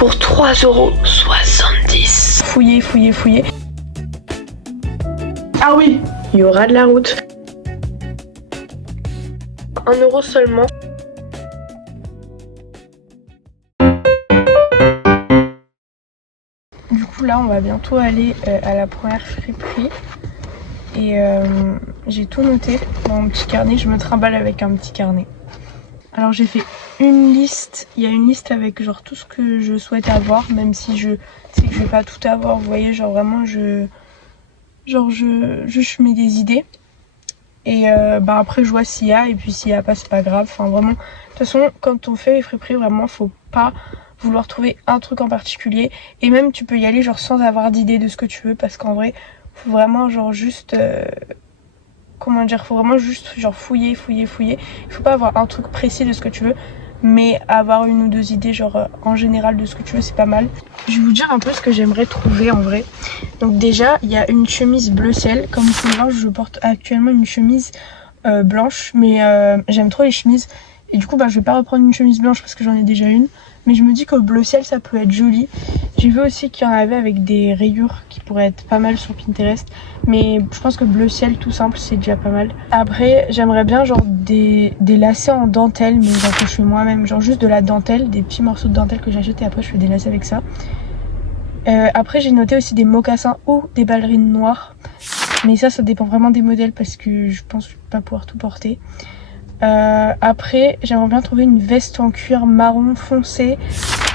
pour 3,70 €. Fouillez, fouillez, fouillez. Ah oui, il y aura de la route. 1 € seulement. Du coup là on va bientôt aller à la première friperie. Et j'ai tout noté dans mon petit carnet, je me trimballe avec un petit carnet. Alors j'ai fait une liste, il y a une liste avec genre tout ce que je souhaite avoir, même si je sais que je vais pas tout avoir, vous voyez, genre vraiment je mets des idées. Et après je vois s'il y a, et puis s'il y a pas c'est pas grave, enfin vraiment, de toute façon quand on fait les friperies vraiment faut pas vouloir trouver un truc en particulier, et même tu peux y aller genre sans avoir d'idée de ce que tu veux, parce qu'en vrai faut vraiment genre juste comment dire, faut vraiment juste genre fouiller. Il faut pas avoir un truc précis de ce que tu veux, mais avoir une ou deux idées genre en général de ce que tu veux, c'est pas mal. Je vais vous dire un peu ce que j'aimerais trouver en vrai. Donc déjà il y a une chemise bleu ciel, comme vous pouvez voir je porte actuellement une chemise blanche, mais j'aime trop les chemises et du coup je vais pas reprendre une chemise blanche parce que j'en ai déjà une, mais je me dis qu'au bleu ciel ça peut être joli. J'ai vu aussi qu'il y en avait avec des rayures qui pourraient être pas mal sur Pinterest, mais je pense que bleu ciel tout simple c'est déjà pas mal. Après j'aimerais bien genre des lacets en dentelle, mais genre que je fais moi-même, genre juste de la dentelle, des petits morceaux de dentelle que j'achète et après je fais des lacets avec ça. Après j'ai noté aussi des mocassins ou des ballerines noires, mais ça dépend vraiment des modèles parce que je pense pas pouvoir tout porter. Après j'aimerais bien trouver une veste en cuir marron foncé.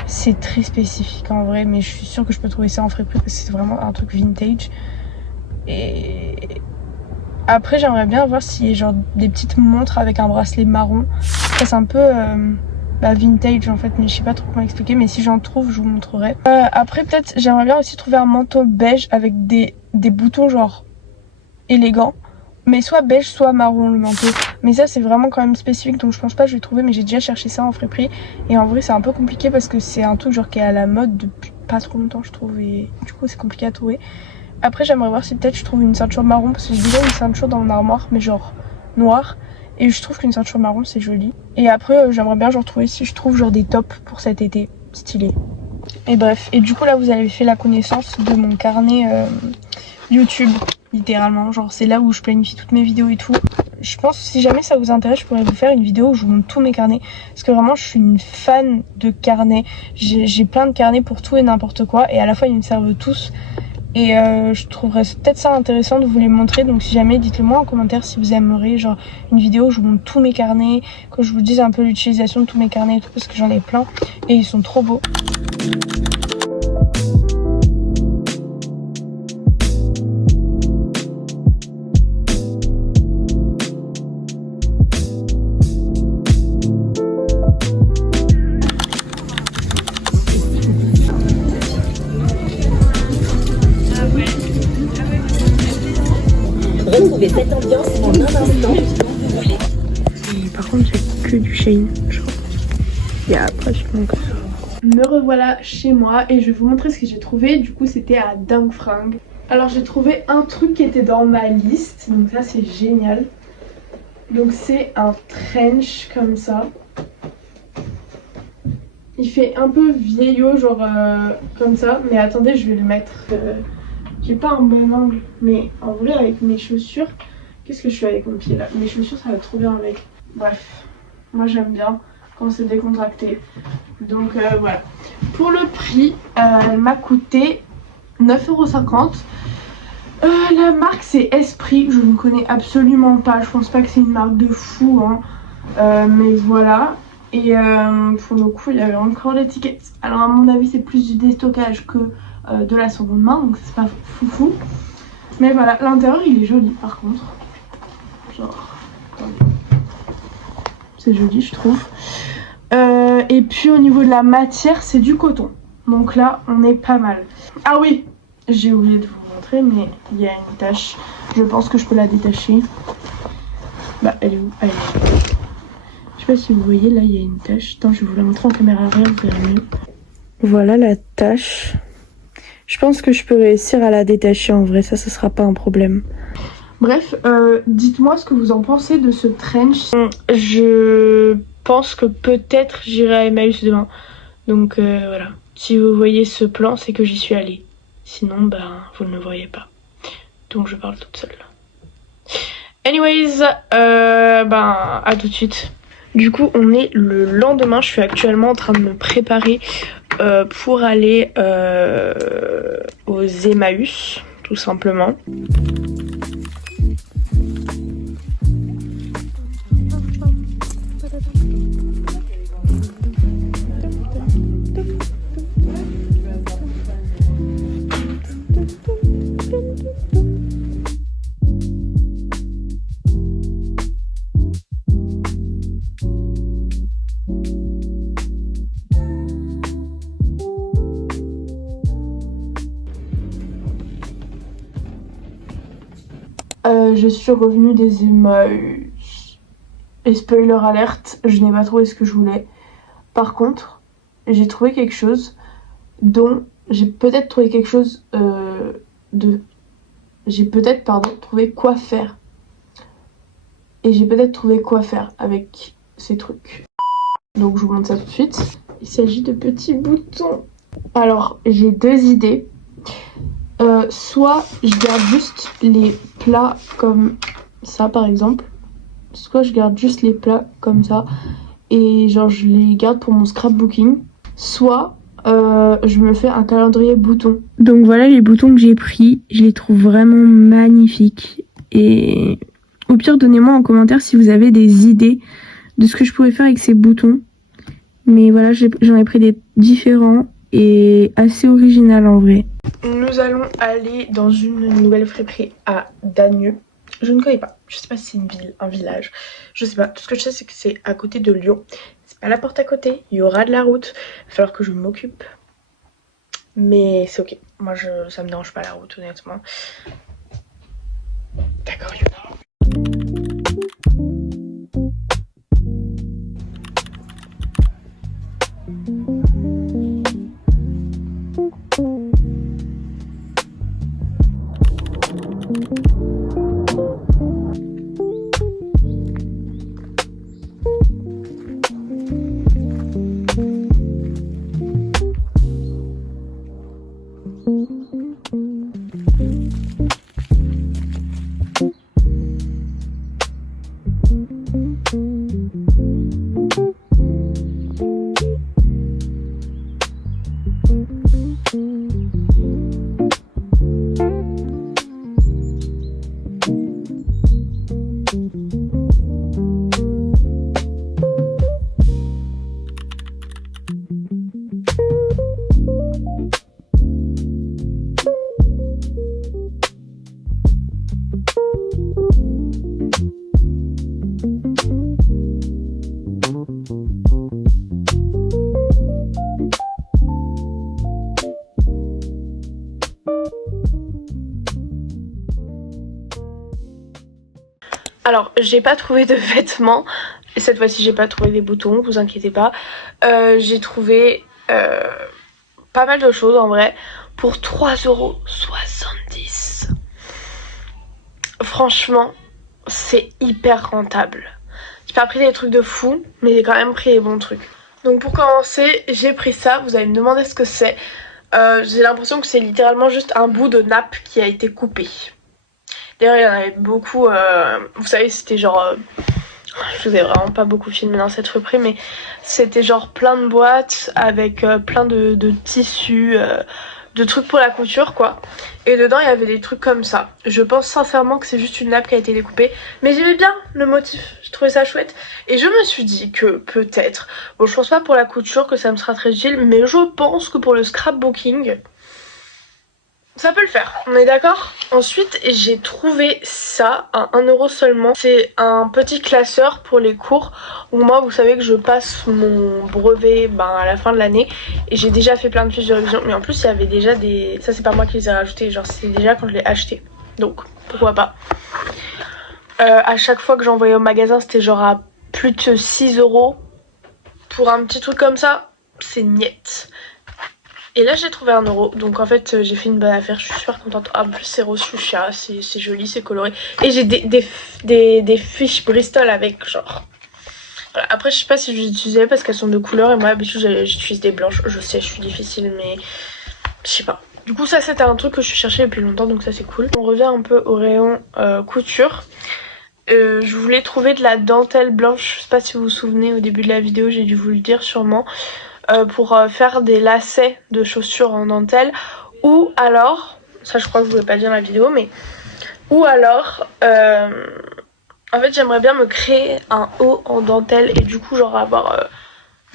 C'est très spécifique en vrai, mais je suis sûre que je peux trouver ça en friperie parce que c'est vraiment un truc vintage. Et après j'aimerais bien voir s'il y a genre des petites montres avec un bracelet marron. Ça c'est un peu vintage en fait, mais je sais pas trop comment expliquer, mais si j'en trouve je vous montrerai. Après peut-être j'aimerais bien aussi trouver un manteau beige avec des boutons genre élégants, mais soit beige soit marron le manteau, mais ça c'est vraiment quand même spécifique, donc je pense pas que je vais trouver, mais j'ai déjà cherché ça en friperie et en vrai c'est un peu compliqué parce que c'est un truc genre qui est à la mode depuis pas trop longtemps je trouve, et du coup c'est compliqué à trouver. Après j'aimerais voir si peut-être je trouve une ceinture marron, parce que j'ai déjà une ceinture dans mon armoire mais genre noire, et je trouve qu'une ceinture marron c'est joli. Et après j'aimerais bien genre trouver si je trouve genre des tops pour cet été stylés. Et bref, et du coup là vous avez fait la connaissance de mon carnet YouTube, littéralement, genre c'est là où je planifie toutes mes vidéos et tout. Je pense que si jamais ça vous intéresse, je pourrais vous faire une vidéo où je vous montre tous mes carnets, parce que vraiment je suis une fan de carnets. J'ai plein de carnets pour tout et n'importe quoi, et à la fois ils me servent tous, et je trouverais peut-être ça intéressant de vous les montrer. Donc si jamais, dites-le moi en commentaire si vous aimeriez genre une vidéo où je vous montre tous mes carnets, que je vous dise un peu l'utilisation de tous mes carnets et tout, parce que j'en ai plein et ils sont trop beaux. Retrouvez cette ambiance en un instant. Et par contre j'ai que du Shein, je crois. Il y a pratiquement que ça. Me revoilà chez moi et je vais vous montrer ce que j'ai trouvé. Du coup c'était à Dangfrang. Alors j'ai trouvé un truc qui était dans ma liste, donc ça c'est génial. Donc c'est un trench comme ça. Il fait un peu vieillot genre comme ça, mais attendez je vais le mettre. J'ai pas un bon angle, mais en vrai avec mes chaussures, qu'est-ce que je fais avec mon pied là? Mes chaussures ça va trop bien avec. Bref, moi j'aime bien quand c'est décontracté. Donc voilà. Pour le prix, elle m'a coûté 9,50 €. La marque c'est Esprit, je ne connais absolument pas, je pense pas que c'est une marque de fou hein. Mais voilà. Et pour le coup il y avait encore l'étiquette. Alors à mon avis c'est plus du déstockage que de la seconde main, donc c'est pas foufou. Mais voilà, l'intérieur il est joli par contre. Genre, c'est joli je trouve. Et puis au niveau de la matière c'est du coton. Donc là on est pas mal. Ah oui, j'ai oublié de vous montrer, mais il y a une tache. Je pense que je peux la détacher. Bah elle est où? Elle est où? Je sais pas si vous voyez, là il y a une tache. Attends, je vais vous la montrer en caméra arrière, vous verrez mieux. Voilà la tache. Je pense que je peux réussir à la détacher en vrai, ça sera pas un problème. Bref, dites-moi ce que vous en pensez de ce trench. Je pense que peut-être j'irai à Emmaüs demain. Donc voilà. Si vous voyez ce plan, c'est que j'y suis allée. Sinon, ben, vous ne le voyez pas. Donc je parle toute seule. Anyways, ben, à tout de suite. Du coup, on est le lendemain. Je suis actuellement en train de me préparer pour aller aux Emmaüs, tout simplement. Je suis revenue des Emmaüs. Et spoiler alerte, je n'ai pas trouvé ce que je voulais. Par contre, j'ai trouvé quelque chose dont j'ai peut-être trouvé quelque chose J'ai peut-être, trouvé quoi faire. Et j'ai peut-être trouvé quoi faire avec ces trucs. Donc je vous montre ça tout de suite. Il s'agit de petits boutons. Alors, j'ai deux idées. Soit je garde juste les plats comme ça par exemple, soit je garde juste les plats comme ça et genre je les garde pour mon scrapbooking, soit je me fais un calendrier bouton. Donc voilà les boutons que j'ai pris, je les trouve vraiment magnifiques et au pire donnez-moi en commentaire si vous avez des idées de ce que je pourrais faire avec ces boutons. Mais voilà, j'en ai pris des différents et assez original en vrai. Nous allons aller dans une nouvelle friperie à Dagneux. Je ne connais pas, je sais pas si c'est une ville, un village, je sais pas. Tout ce que je sais c'est que c'est à côté de Lyon. C'est pas la porte à côté, il y aura de la route, il va falloir que je m'occupe. Mais c'est ok, moi ça me dérange pas la route honnêtement. D'accord Yona. Alors, j'ai pas trouvé de vêtements. Et cette fois-ci, j'ai pas trouvé des boutons, vous inquiétez pas. J'ai trouvé pas mal de choses en vrai pour 3,70 €. Franchement, c'est hyper rentable. J'ai pas pris des trucs de fou, mais j'ai quand même pris les bons trucs. Donc pour commencer, j'ai pris ça. Vous allez me demander ce que c'est. J'ai l'impression que c'est littéralement juste un bout de nappe qui a été coupé. D'ailleurs, il y en avait beaucoup. Vous savez, c'était genre. Je vous ai vraiment pas beaucoup filmé dans cette friperie, mais c'était genre plein de boîtes avec plein de tissus, de trucs pour la couture quoi. Et dedans il y avait des trucs comme ça. Je pense sincèrement que c'est juste une nappe qui a été découpée, mais j'aimais bien le motif, je trouvais ça chouette. Et je me suis dit que peut-être, bon je pense pas pour la couture que ça me sera très utile, mais je pense que pour le scrapbooking, ça peut le faire, on est d'accord? Ensuite, j'ai trouvé ça à 1 € seulement. C'est un petit classeur pour les cours où moi, vous savez que je passe mon brevet à la fin de l'année. Et j'ai déjà fait plein de fiches de révision. Mais en plus, il y avait déjà des... Ça, c'est pas moi qui les ai rajoutés. Genre, c'est déjà quand je l'ai acheté. Donc, pourquoi pas. À chaque fois que j'envoyais au magasin, c'était genre à plus de 6 € pour un petit truc comme ça. C'est niette. Et là j'ai trouvé 1 €, donc en fait j'ai fait une bonne affaire, je suis super contente. En plus c'est rose fuchsia, c'est joli, c'est coloré. Et j'ai des fiches Bristol avec genre. Voilà. Après je sais pas si je les utilisais parce qu'elles sont de couleur et moi d'habitude j'utilise des blanches. Je sais, je suis difficile mais je sais pas. Du coup ça c'était un truc que je cherchais depuis longtemps donc ça c'est cool. On revient un peu au rayon couture. Je voulais trouver de la dentelle blanche, je sais pas si vous vous souvenez au début de la vidéo, j'ai dû vous le dire sûrement, pour faire des lacets de chaussures en dentelle, ou alors, ça je crois que je voulais pas dire dans la vidéo, mais ou alors, en fait j'aimerais bien me créer un haut en dentelle et du coup genre avoir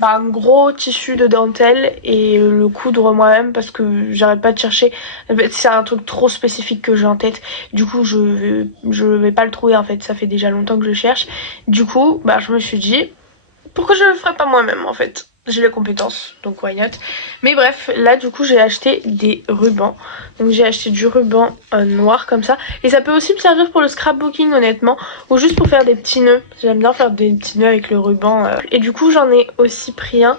un gros tissu de dentelle et le coudre moi-même parce que j'arrête pas de chercher. En fait, c'est un truc trop spécifique que j'ai en tête. Du coup, je vais pas le trouver en fait. Ça fait déjà longtemps que je cherche. Du coup, je me suis dit pourquoi je le ferais pas moi-même en fait. J'ai les compétences, donc why not. Mais bref, là du coup j'ai acheté des rubans. Donc j'ai acheté du ruban noir comme ça. Et ça peut aussi me servir pour le scrapbooking honnêtement. Ou juste pour faire des petits nœuds. J'aime bien faire des petits nœuds avec le ruban. Et du coup j'en ai aussi pris un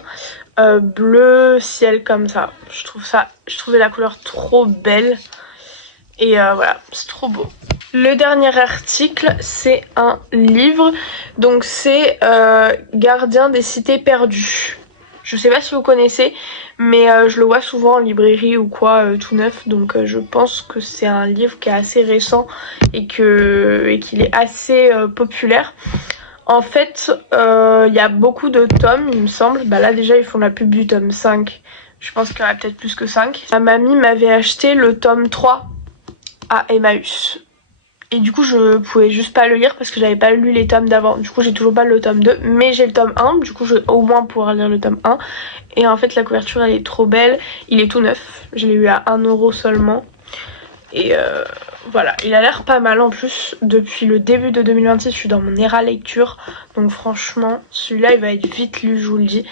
bleu ciel comme ça. Je trouvais la couleur trop belle. Et voilà, c'est trop beau. Le dernier article, c'est un livre. Donc c'est Gardien des cités perdues. Je sais pas si vous connaissez, mais je le vois souvent en librairie ou quoi, tout neuf. Donc je pense que c'est un livre qui est assez récent et qu'il est assez populaire. En fait, il y a beaucoup de tomes, il me semble. Là déjà, ils font la pub du tome 5. Je pense qu'il y en a peut-être plus que 5. Ma mamie m'avait acheté le tome 3 à Emmaüs. Et du coup je pouvais juste pas le lire parce que j'avais pas lu les tomes d'avant. Du coup j'ai toujours pas le tome 2 mais j'ai le tome 1. Du coup je vais au moins pouvoir lire le tome 1. Et en fait la couverture elle est trop belle. Il est tout neuf. Je l'ai eu à 1€ seulement. Et voilà, il a l'air pas mal en plus. Depuis le début de 2026 je suis dans mon ERA lecture. Donc franchement celui-là il va être vite lu, je vous le dis.